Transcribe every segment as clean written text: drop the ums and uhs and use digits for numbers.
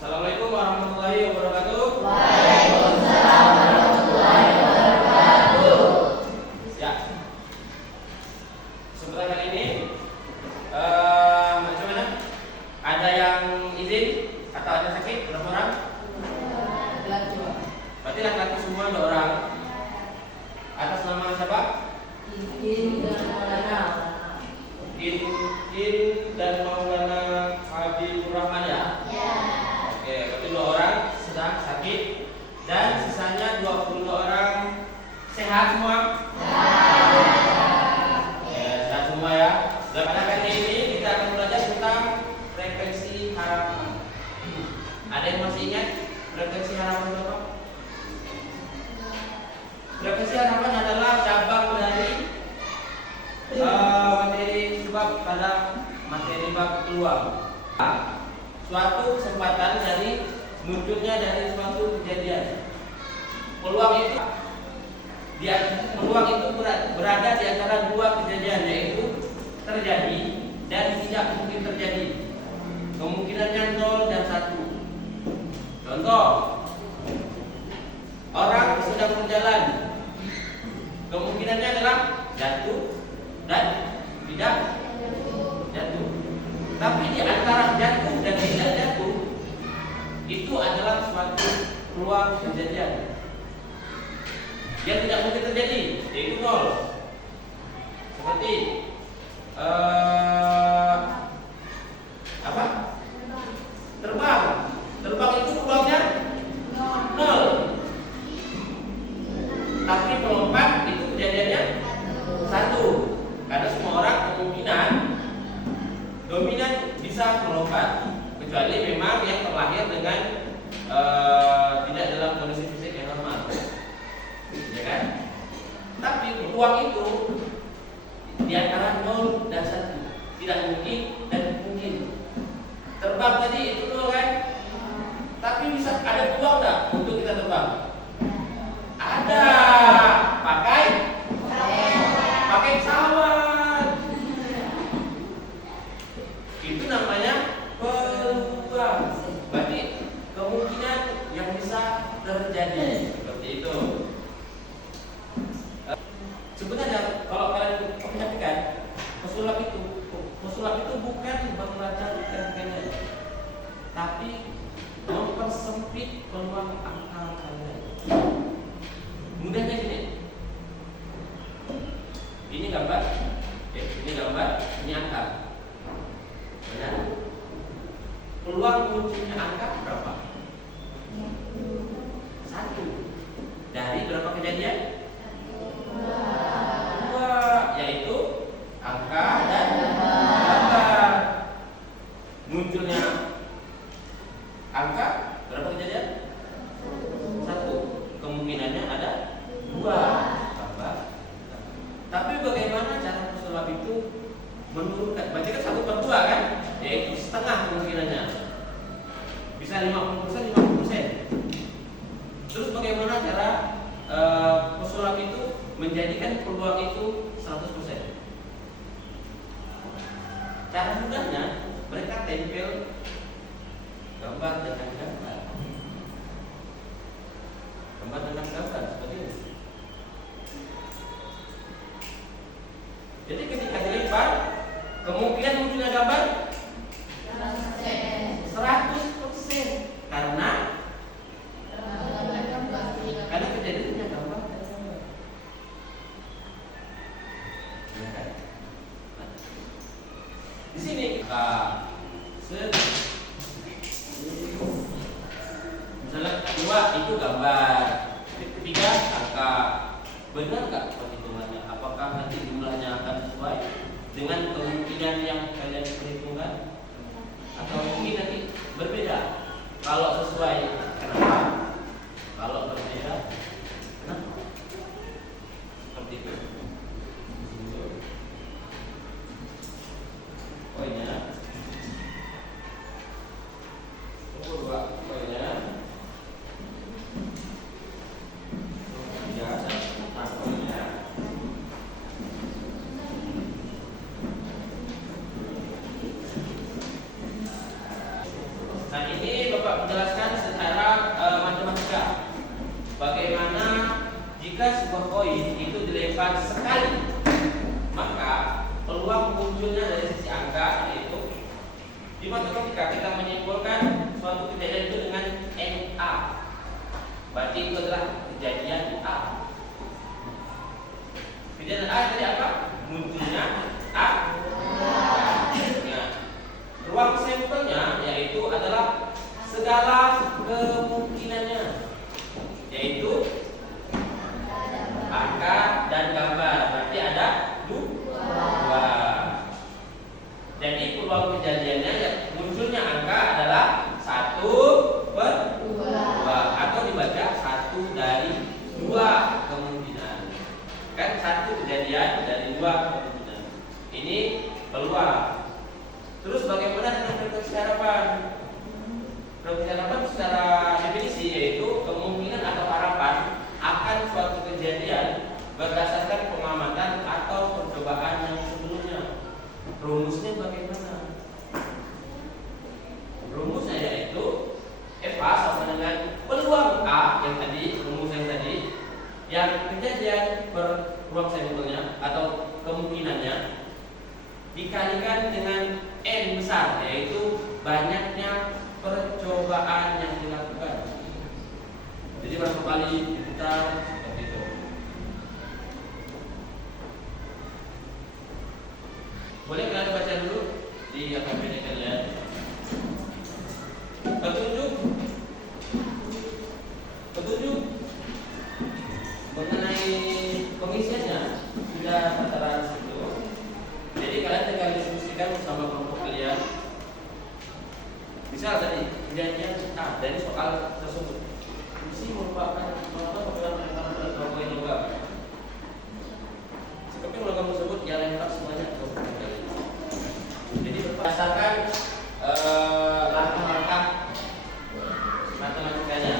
Assalamualaikum warahmatullahi wabarakatuh. Waalaikumsalam warahmatullahi wabarakatuh. Ya, sebentar kali ini macam mana? Ada yang izin atau ada sakit? Berapa orang? Berarti laki-laki semua 2 orang. Atas nama siapa? Izin dan Maulana. In dan Maulana Habibur Rahman ya? Ya. Oke, berarti 2 orang sedang sakit dan sisanya 22 orang sehat semua. Sehat semua ya. Dan pada kali ini kita akan belajar tentang frekuensi harapan. Ada yang masih ingat frekuensi harapan berapa? Frekuensi harapan adalah cabang dari materi sebab pada materi bab peluang. Suatu kesempatan dari munculnya dari suatu kejadian. Peluang itu berada di antara 2 kejadian, yaitu terjadi dan tidak mungkin terjadi. Kemungkinannya 0 dan 1. Contoh, orang sedang berjalan, kemungkinannya adalah jatuh dan tidak jatuh. Tapi di antara jatuh dan tidak jatuh itu adalah suatu peluang kejadian yang tidak mungkin terjadi, yaitu 0. Seperti apa? Terbang. Terbang itu peluangnya 0. Tapi melompat itu kejadiannya 1. Karena semua orang kemungkinan dominan bisa melompat, kecuali memang yang terlahir dengan tidak dalam kondisi fisik yang normal, ya kan? Tapi peluang itu di antara 0 dan 1, tidak mungkin dan mungkin. Terbang tadi itu 0 kan? Tapi bisa ada peluang nggak untuk kita terbang? Ada. Pakai pesawat. Itu namanya peluang. Berarti kemungkinan yang bisa terjadi seperti itu. Sebenarnya kalau kalian perhatikan, pesulap itu bukan membaca ikan-ikannya, tapi mempersempit peluang akal kalian. Mudahnya gini. Ini gambar, ini angka. Benar. Peluang munculnya angka berapa? 1. Dari berapa kejadian? 2, yaitu angka dan gambar. Munculnya angka berapa kejadian? 1. Kemungkinannya ada 2 gambar. Tapi bagaimana cara pesulap itu menurunkan? Berarti kan 1/2 kan? Yaitu setengah kemungkinannya. Bisa 50%, 50%. Terus bagaimana cara pesulap itu menjadikan peluang itu 100%? Cara mudahnya mereka tempel gambar dengan gambar. Gambar dengan gambar seperti ini. Jadi ketika dilempar, kemungkinan munculnya gambar 100%. Karena kejadiannya gambar. Ya kan? Di sini kita misalnya 2 itu gambar, 3 angka. Benar nggak perhitungannya? Apakah nanti jumlahnya akan sesuai dengan kemungkinan yang kalian perhitungkan? Atau mungkin nanti berbeda? Kalau sesuai, kenapa? Kalau berbeda, kenapa? Seperti itu. Poinnya, poinnya. Ya, poinnya. ketika kita menyimpulkan suatu kejadian itu dengan NA, berarti itu adalah kejadian A. Kejadian A tadi apa? Munculnya A. Nah, ruang sampelnya yaitu adalah segala kemungkinannya, yaitu angka dan gambar. Berarti ada dua. Jadi peluang kejadiannya ya, munculnya angka adalah 1/2 atau dibaca 1 dari 2 kemungkinan. Kan 1 kejadian dari 2 kemungkinan. Ini peluang. Terus bagaimana dengan frekuensi harapan? Frekuensi harapan secara definisi yaitu kemungkinan atau harapan akan suatu kejadian berdasarkan pengamatan atau percobaan yang sebelumnya. Rumusnya bagaimana? Rumusnya yaitu FA sama dengan peluang A yang tadi, rumus yang tadi, yang kejadian beruang sampelnya atau kemungkinannya dikalikan dengan N besar, yaitu banyaknya percobaan yang dilakukan. Jadi berapa kali diputar seperti itu. Boleh kalian baca dulu di AKPD kalian. Petunjuk mengenai pengisiannya sudah tertera di situ. Jadi kalian tinggal diskusikan bersama kelompok kalian. Misal tadi kejadian dari soal tersebut, isi merupakan pengalaman logam. Sekeping logam tersebut yang lengkap semuanya ke kelompok kalian. Jadi berdasarkan langkah-langkah matematikanya.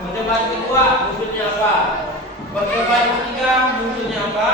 Percobaan kedua munculnya apa? Percobaan ketiga munculnya apa?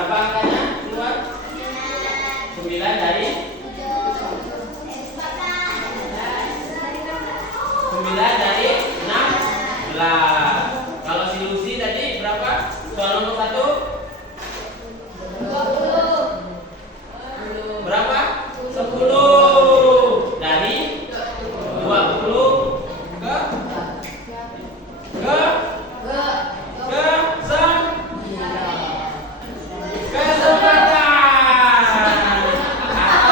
Berapa angkanya? Keluar? 9 dari 16. Kalau si Lucy tadi berapa? Soal nomor 1 berapa? 10 dari 20 ke kesempatan atau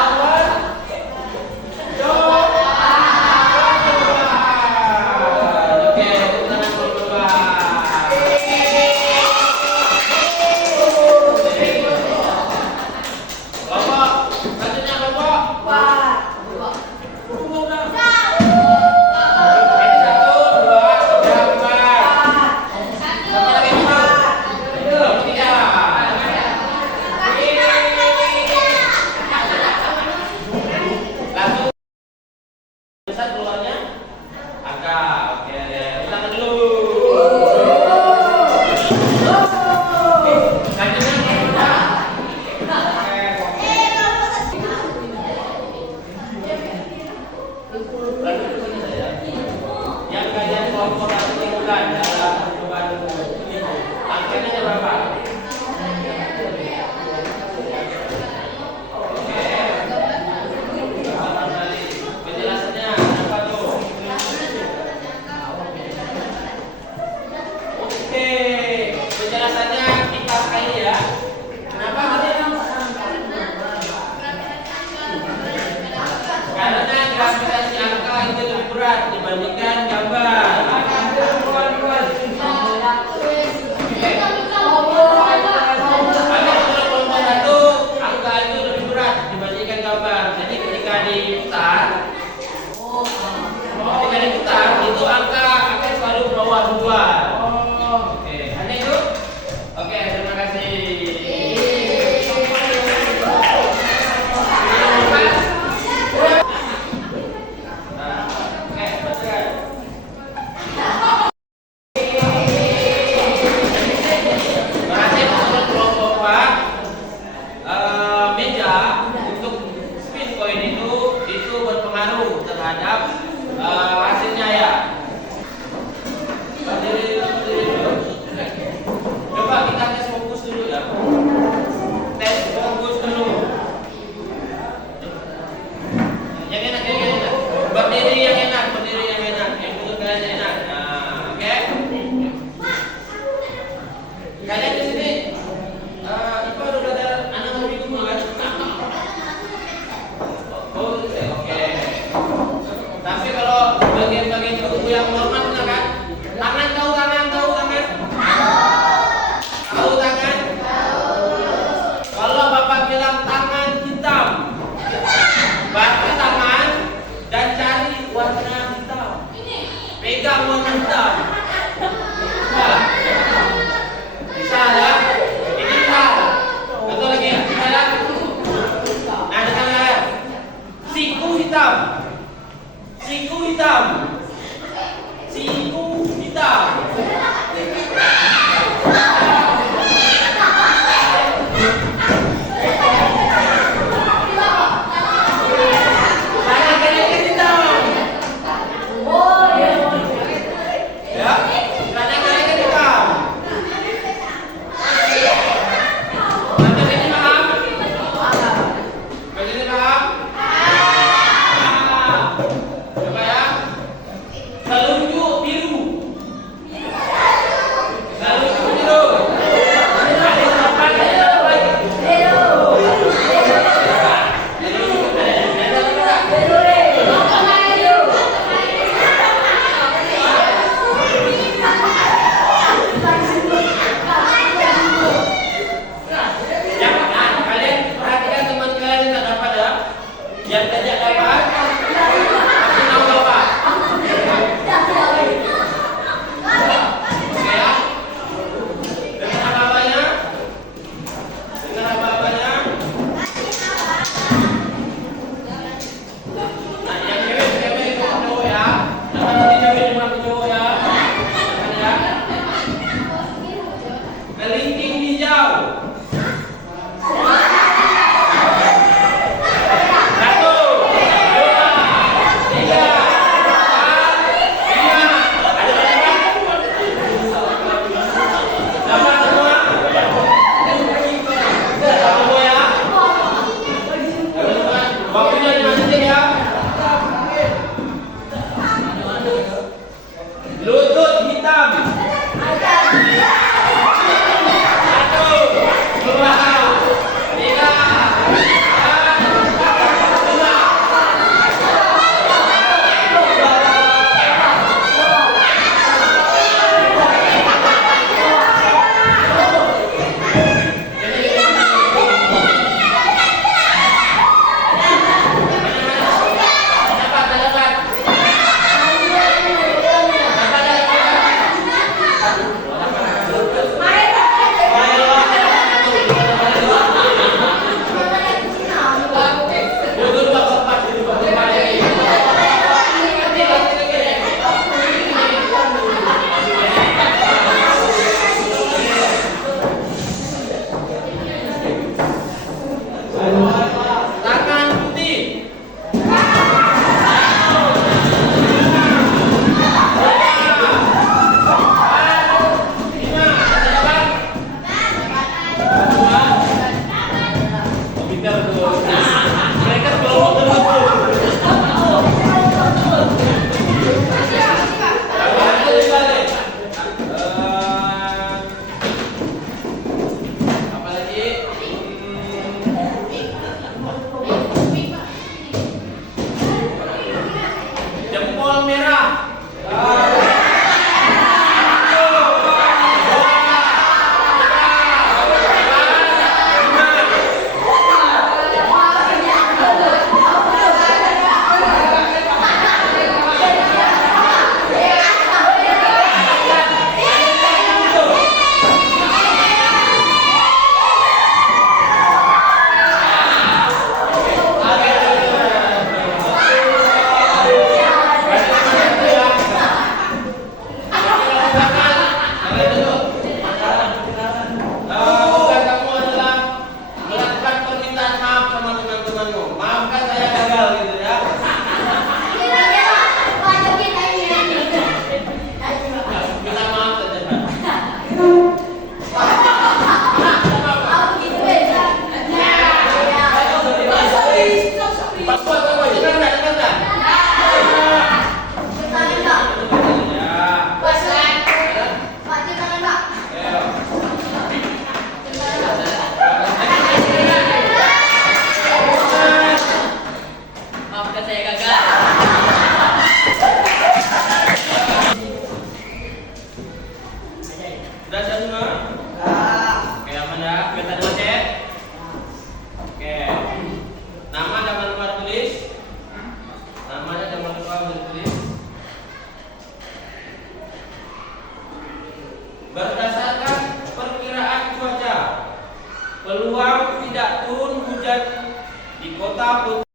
di kota putih.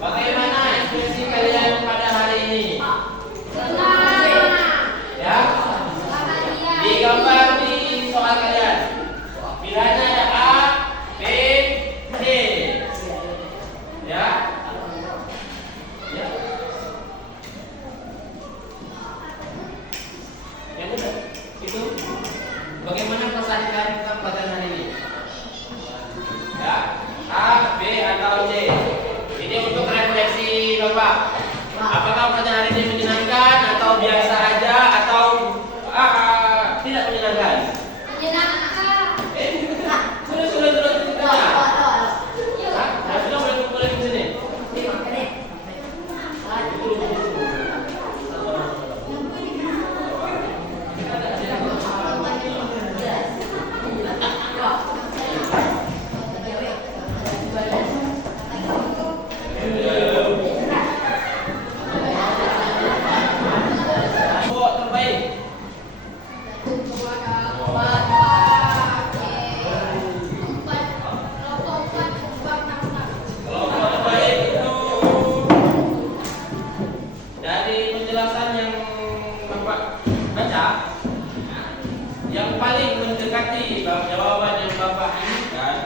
Bagaimana ekspresi kalian pada hari ini? Ya, digambar di soal kalian. Pilihannya ada A, B, C. Ya. Ya. Yang udah itu. Bagaimana perasaan kalian tentang pelajaran hari ini? Ya, A, B atau C. Ini untuk refleksi Bapak. Apakah pelajaran hari ini menyenangkan atau biasa aja atau tidak menyenangkan? Sudah boleh di sini. Oh, terbaik. Kelompok terbaik itu dari penjelasan yang Bapak baca, yang paling mendekati jawaban yang Bapak inginkan.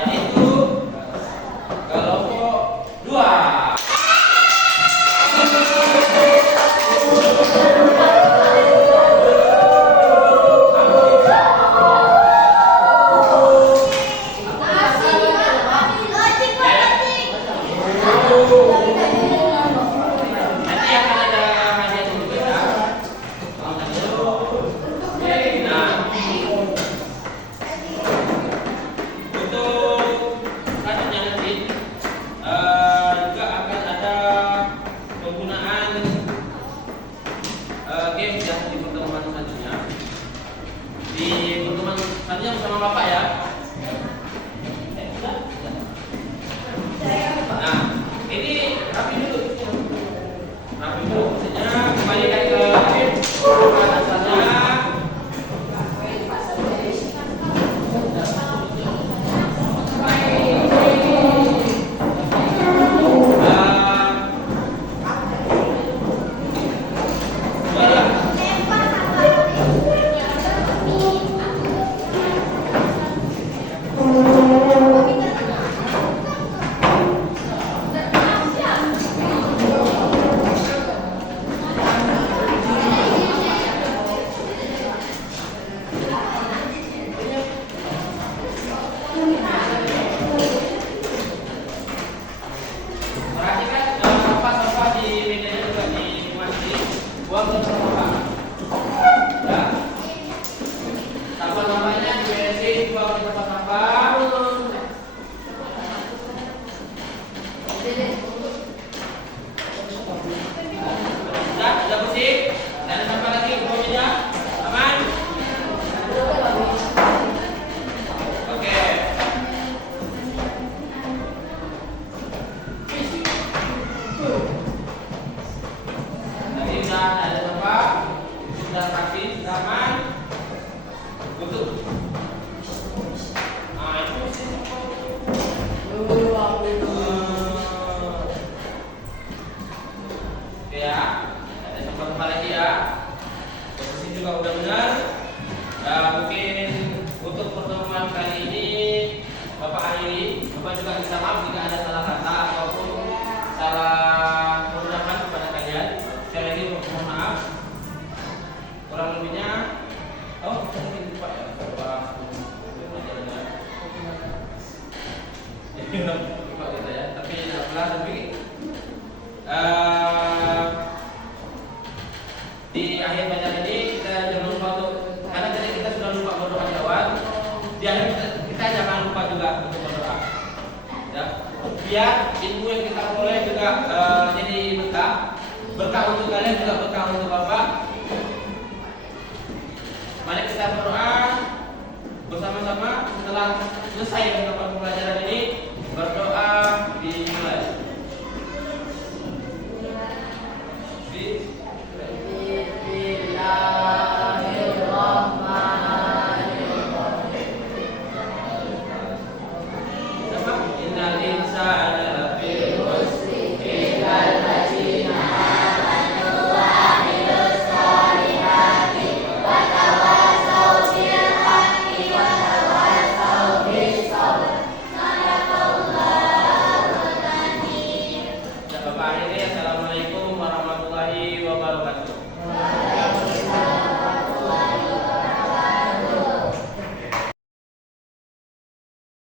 Yaitu kelompok 2. Nanti akan ada hadiah untuk kita. Nah, untuk selanjutnya nanti juga akan ada penggunaan game ya di pertemuan selanjutnya. Di pertemuan selanjutnya bersama Bapak ya. Nah, ini rapi dulu. Rapi dulu. Maksudnya kembalikan ke atasnya. Perhatikan sampah-sampah di mejanya juga dimuati. Buang ke sampah. Ya. Sampah-sampahnya diberesin, buang ke tempat sampah. Sudah bersih. Dan sampah lagi di bawah meja. Aman? Oke. Tadi sudah ada sampah, sudah rapi, sudah aman. Tutup. Nah, itu sih. Oke ya, ada sampah-sampah lagi ya. Posisi juga udah benar. Mungkin untuk pertemuan kali ini Bapak akhiri. Bapak juga minta maaf jika ada salah kata ataupun salah pengucapan kepada kalian. Saya lagi mohon maaf. Kurang lebihnya, kita mungkin lupa ya. Lupa kita ya. Tapi alhamdulillah lebih. Di akhir bacaan ini kita jangan lupa untuk, karena tadi kita sudah lupa berdoa di awal. Di akhir kita jangan lupa juga untuk berdoa. Ya, biar ilmu yang kita peroleh juga jadi berkah untuk kalian juga berkah untuk Bapak. Mari kita berdoa. selesai